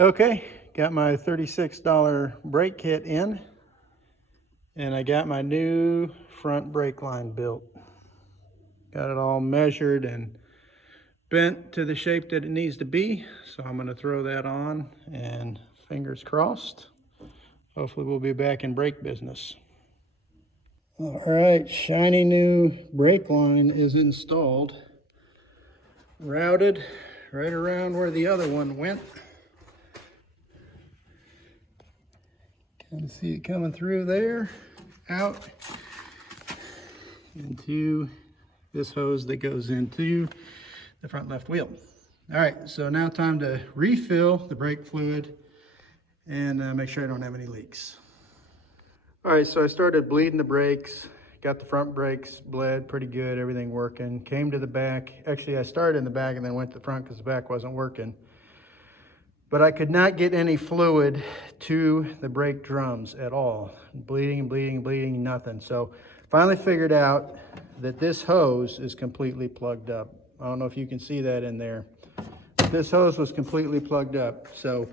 Okay, got my $36 brake kit in, and I got my new front brake line built. Got it all measured and bent to the shape that it needs to be. So I'm gonna throw that on, and fingers crossed, hopefully we'll be back in brake business. All right, shiny new brake line is installed. Routed right around where the other one went. Kind of see it coming through there, out into this hose that goes into the front left wheel. All right, so now time to refill the brake fluid and make sure I don't have any leaks. All right, so I started bleeding the brakes, got the front brakes bled pretty good, everything working. Came to the back. Actually, I started in the back and then went to the front because the back wasn't working. But I could not get any fluid to the brake drums at all. Bleeding, nothing. So finally figured out that this hose is completely plugged up. I don't know if you can see that in there. This hose was completely plugged up. So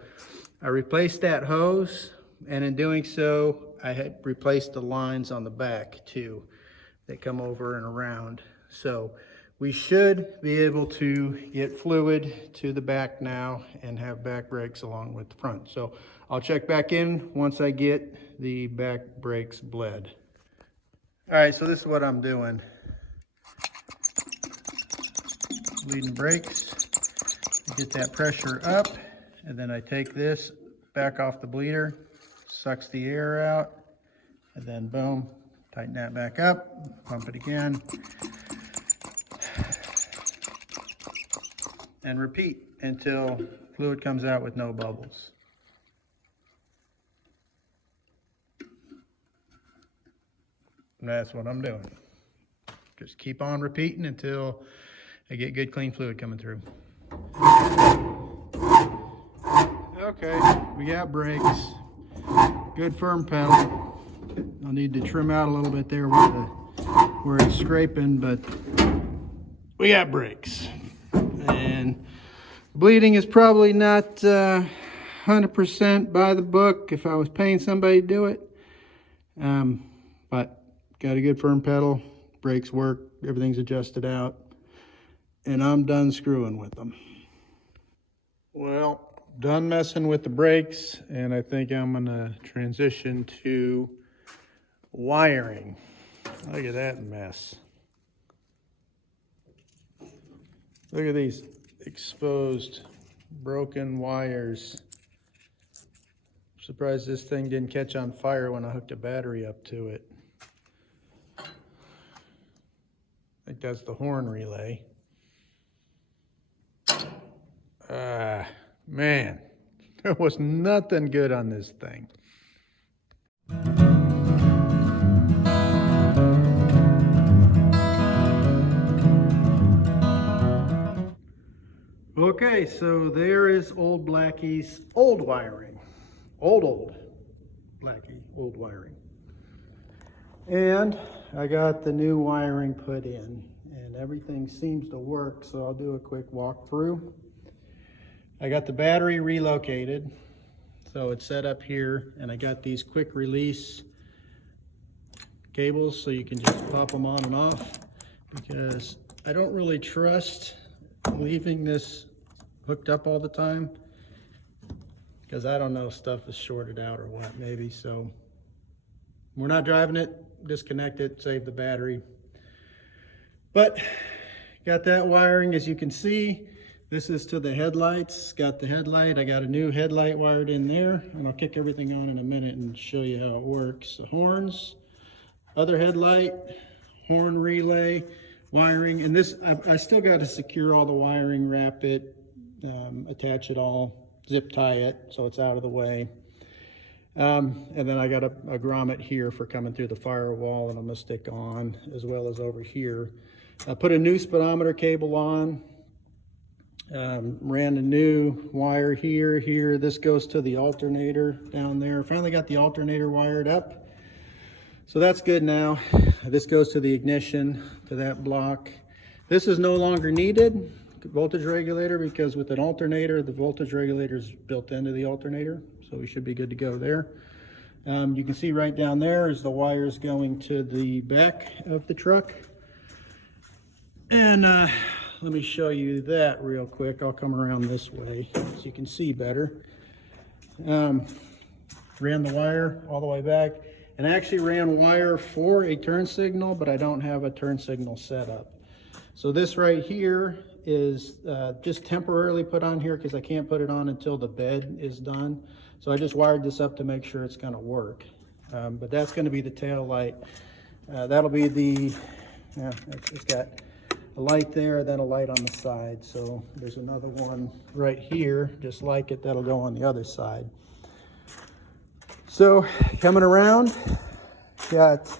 I replaced that hose, and in doing so, I had replaced the lines on the back too. They come over and around. So we should be able to get fluid to the back now and have back brakes along with the front. So I'll check back in once I get the back brakes bled. All right, so this is what I'm doing. Bleeding brakes, get that pressure up, and then I take this back off the bleeder, sucks the air out, and then boom, tighten that back up, pump it again, and repeat until fluid comes out with no bubbles. And that's what I'm doing. Just keep on repeating until I get good clean fluid coming through. Okay, we got brakes. Good firm pedal. I'll need to trim out a little bit there where it's scraping, but we got brakes. And bleeding is probably not 100% by the book if I was paying somebody to do it. But got a good firm pedal, brakes work, everything's adjusted out, and I'm done screwing with them. Well, done messing with the brakes, and I think I'm gonna transition to wiring. Look at that mess. Look at these exposed, broken wires. I'm surprised this thing didn't catch on fire when I hooked a battery up to it. I think that's the horn relay. Man, there was nothing good on this thing. Okay, so there is old Blackie's old wiring. Old Blackie, old wiring. And I got the new wiring put in, and everything seems to work, so I'll do a quick walkthrough. I got the battery relocated, so it's set up here, and I got these quick release cables so you can just pop them on and off, because I don't really trust leaving this hooked up all the time, because I don't know if stuff is shorted out or what, maybe. So we're not driving it, disconnect it, save the battery. But got that wiring, as you can see. This is to the headlights. Got the headlight. I got a new headlight wired in there, and I'll kick everything on in a minute and show you how it works. The horns, other headlight, horn relay, wiring, and this, I still got to secure all the wiring, wrap it, attach it all, zip tie it so it's out of the way. And then I got a grommet here for coming through the firewall, and I'm gonna stick on, as well as over here. I put a new speedometer cable on. Ran a new wire here. This goes to the alternator down there. Finally got the alternator wired up, so that's good now. This goes to the ignition, to that block. This is no longer needed. voltage regulator, because with an alternator, the voltage regulator is built into the alternator, so we should be good to go there. You can see right down there is the wires going to the back of the truck. And let me show you that real quick. I'll come around this way so you can see better. Ran the wire all the way back, and I actually ran wire for a turn signal, but I don't have a turn signal set up. So this right here is just temporarily put on here because I can't put it on until the bed is done. So I just wired this up to make sure it's going to work. But that's going to be the tail light. That'll be the, it's got a light there, then a light on the side. So there's another one right here, just like it, that'll go on the other side. So coming around, that's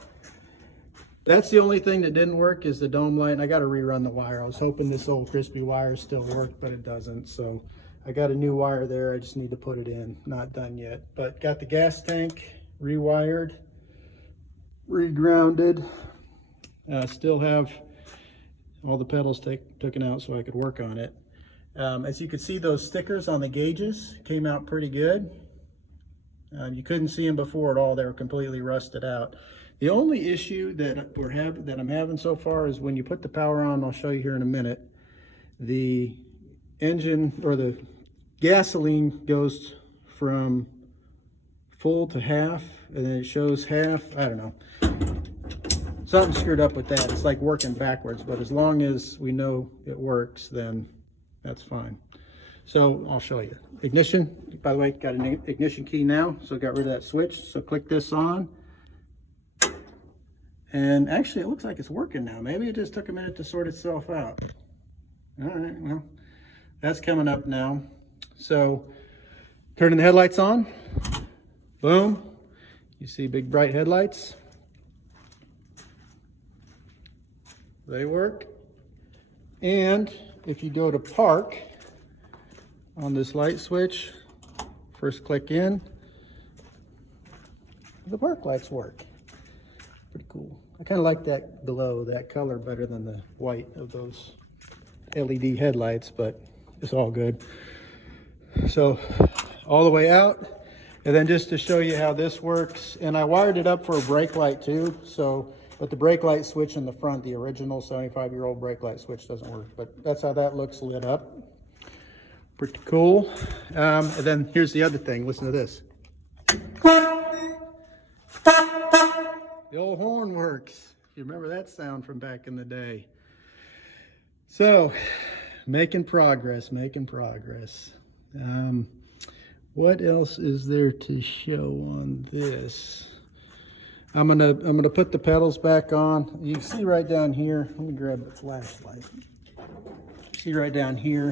the only thing that didn't work is the dome light, and I got to rerun the wire. I was hoping this old crispy wire still worked, but it doesn't. So I got a new wire there. I just need to put it in. Not done yet, but got the gas tank rewired, regrounded. Still have all the pedals taken out so I could work on it. As you can see, those stickers on the gauges came out pretty good. You couldn't see them before at all. They were completely rusted out. The only issue that I'm having so far is when you put the power on, I'll show you here in a minute, the engine or the gasoline goes from full to half, and then it shows half. I don't know. Something screwed up with that. It's like working backwards, but as long as we know it works, then that's fine. So I'll show you. Ignition, by the way, got an ignition key now, so got rid of that switch. So click this on. And actually it looks like it's working now. Maybe it just took a minute to sort itself out. All right, well, that's coming up now. So turning the headlights on, boom. You see big bright headlights. They work. And if you go to park on this light switch, first click in, the park lights work. Pretty cool. I kind of like that glow, that color, better than the white of those LED headlights, but it's all good. So all the way out, and then just to show you how this works, and I wired it up for a brake light too, so, but the brake light switch in the front, the original 75-year-old brake light switch doesn't work, but that's how that looks lit up. Pretty cool. And then here's the other thing. Listen to this. The old horn works. You remember that sound from back in the day. So, making progress, making progress. What else is there to show on this? I'm gonna put the pedals back on. You can see right down here. Let me grab the flashlight. See right down here.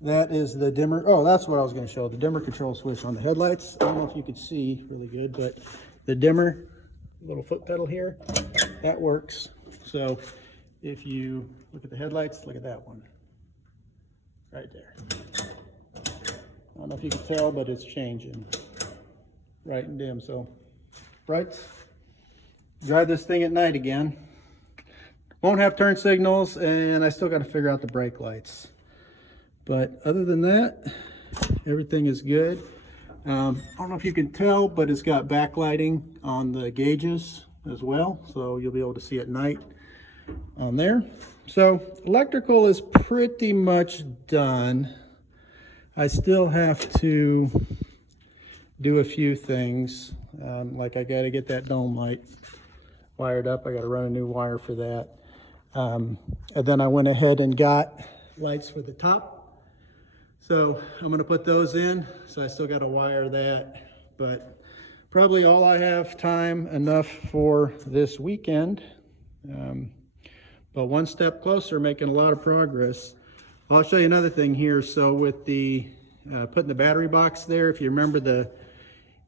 That is the dimmer. Oh, that's what I was going to show. The dimmer control switch on the headlights. I don't know if you could see really good, but the dimmer, little foot pedal here, that works. So if you look at the headlights, look at that one. Right there. I don't know if you can tell, but it's changing. Bright and dim. So brights. Drive this thing at night again. Won't have turn signals, and I still got to figure out the brake lights. But other than that, everything is good. I don't know if you can tell, but it's got backlighting on the gauges as well. So you'll be able to see at night on there. So electrical is pretty much done. I still have to do a few things. Like I got to get that dome light wired up. I got to run a new wire for that. And then I went ahead and got lights for the top. So I'm going to put those in, so I still got to wire that, but probably all I have time enough for this weekend. But one step closer, making a lot of progress. I'll show you another thing here. So with the putting the battery box there, if you remember the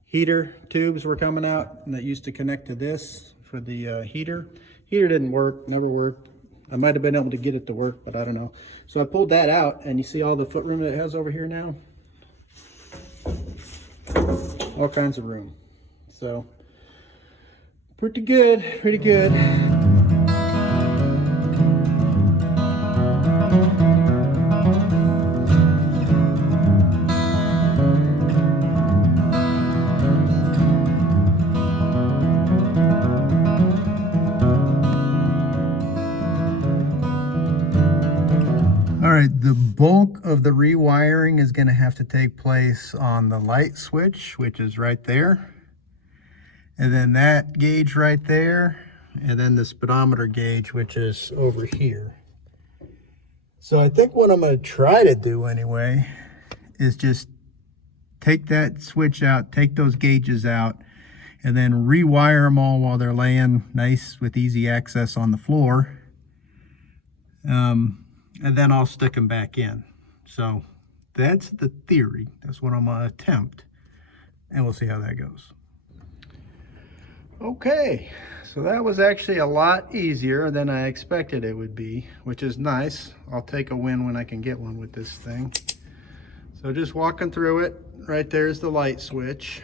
heater tubes were coming out and that used to connect to this for the heater. Heater didn't work, never worked. I might have been able to get it to work, but I don't know. So I pulled that out, and you see all the foot room that it has over here now? All kinds of room. So, pretty good, pretty good. right, the bulk of the rewiring is going to have to take place on the light switch, which is right there. And then that gauge right there, and then the speedometer gauge, which is over here. So I think what I'm going to try to do anyway is just take that switch out, take those gauges out, and then rewire them all while they're laying nice with easy access on the floor. And then I'll stick them back in. So that's the theory. That's what I'm going to attempt. And we'll see how that goes. Okay, so that was actually a lot easier than I expected it would be, which is nice. I'll take a win when I can get one with this thing. So just walking through it, right there's the light switch.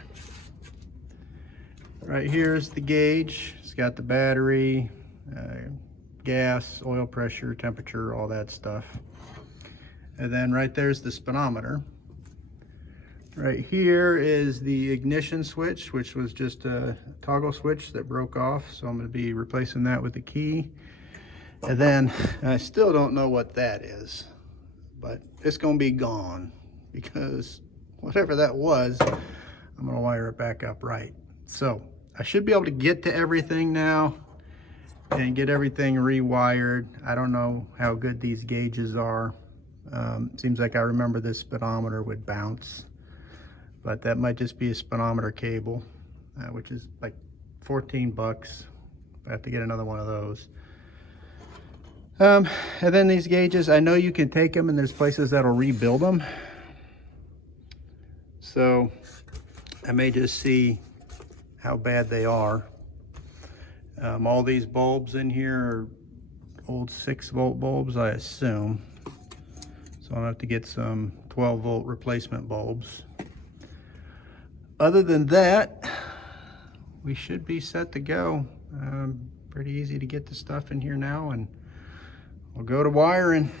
Right here's the gauge. It's got the battery, gas, oil pressure, temperature, all that stuff. And then right there's the speedometer. Right here is the ignition switch, which was just a toggle switch that broke off. So I'm going to be replacing that with the key. And then I still don't know what that is, but it's going to be gone because whatever that was, I'm going to wire it back up right. So I should be able to get to everything now and get everything rewired. I don't know how good these gauges are. Seems like I remember this speedometer would bounce. But that might just be a speedometer cable, which is like 14 bucks. I have to get another one of those. And then these gauges, I know you can take them and there's places that'll rebuild them. So I may just see how bad they are. All these bulbs in here are old 6-volt bulbs, I assume. So I'll have to get some 12-volt replacement bulbs. Other than that, we should be set to go. Pretty easy to get the stuff in here now, and we'll go to wiring.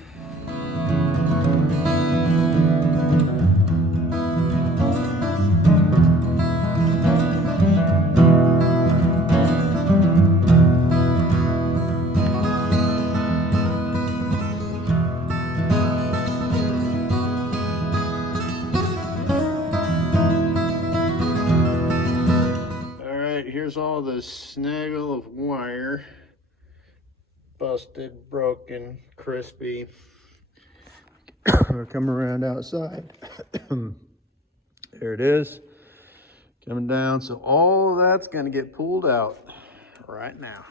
Here's all the snaggle of wire. Busted, broken, crispy. We'll come around outside. There it is. Coming down. So all of that's going to get pulled out right now.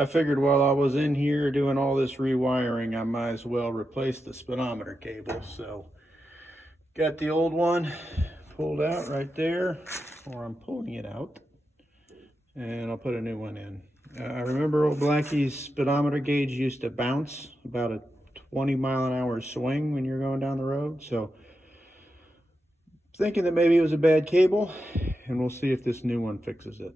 I figured while I was in here doing all this rewiring, I might as well replace the speedometer cable. So got the old one pulled out right there, or I'm pulling it out, and I'll put a new one in. I remember old Blackie's speedometer gauge used to bounce about a 20-mile-an-hour swing when you're going down the road. So thinking that maybe it was a bad cable, and we'll see if this new one fixes it.